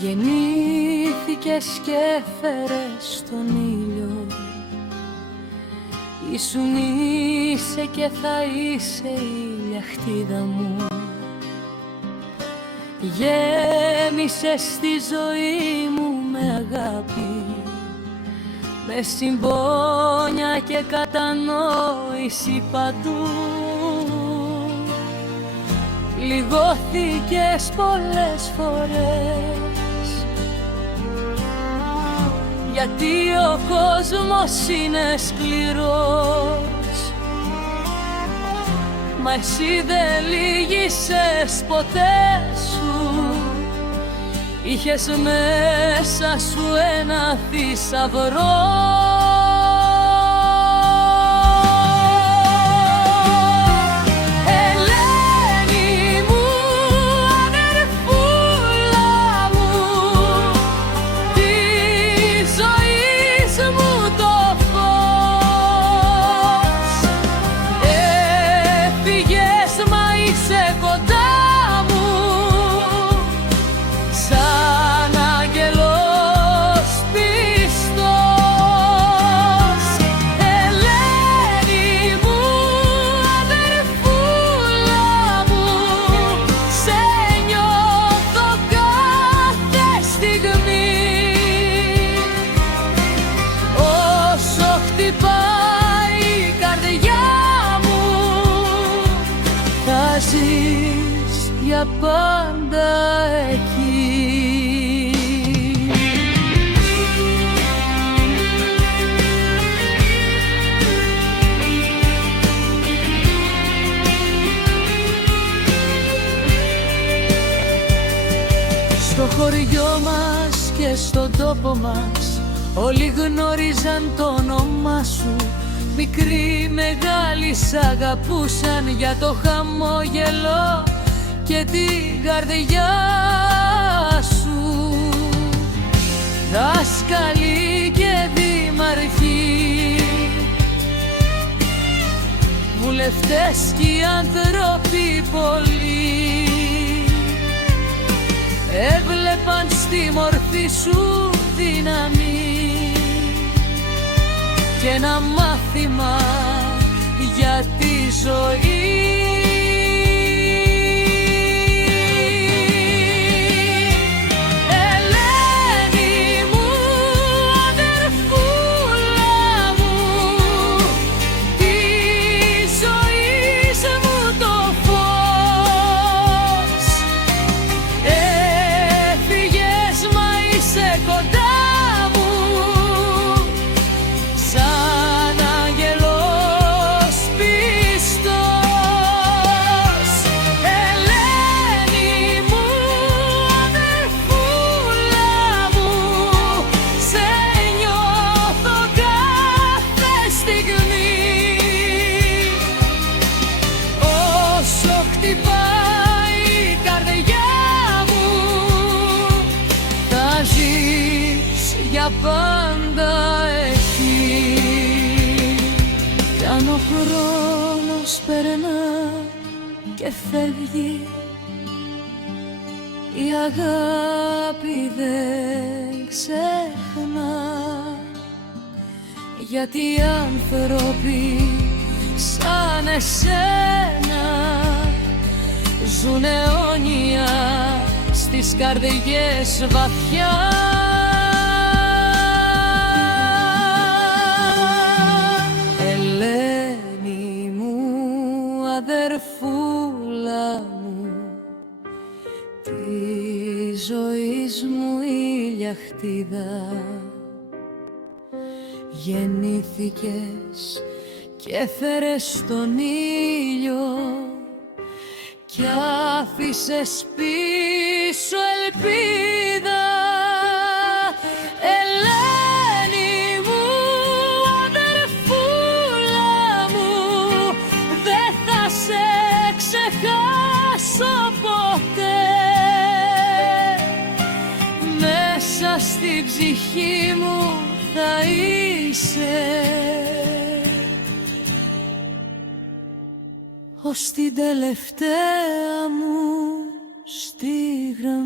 Γεννήθηκες και έφερες τον ήλιο. Ήσουν, είσαι και θα είσαι η λιαχτίδα μου. Γέμισες τη ζωή μου με αγάπη, με συμπόνια και κατανόηση παντού. Λιγώθηκες πολλές φορές, γιατί ο κόσμος είναι σκληρός. Μα εσύ δεν λύγησες ποτέ σου, είχες μέσα σου ένα θησαυρό. Για πάντα εκεί. Στο χωριό μας και στον τόπο μας όλοι γνώριζαν το όνομά σου. Μικροί μεγάλοι σ' αγαπούσαν για το χαμόγελο και την καρδιά σου. Δάσκαλοι και δήμαρχοι, βουλευτές και οι άνθρωποι πολλοί έβλεπαν στη μορφή σου δύναμη και ένα μάθημα για τη ζωή. Για πάντα εκεί. Κι αν ο χρόνος περνά και φεύγει, η αγάπη δεν ξεχνά. Γιατί οι άνθρωποι σαν εσένα ζουν αιώνια στις καρδιές βαθιά. Αδερφούλα μου, της ζωής μου η λιαχτίδα, γεννήθηκες και έφερες τον ήλιο κι άφησες πίσω ελπίδα. Στην ψυχή μου θα είσαι ως την τελευταία μου στιγμή.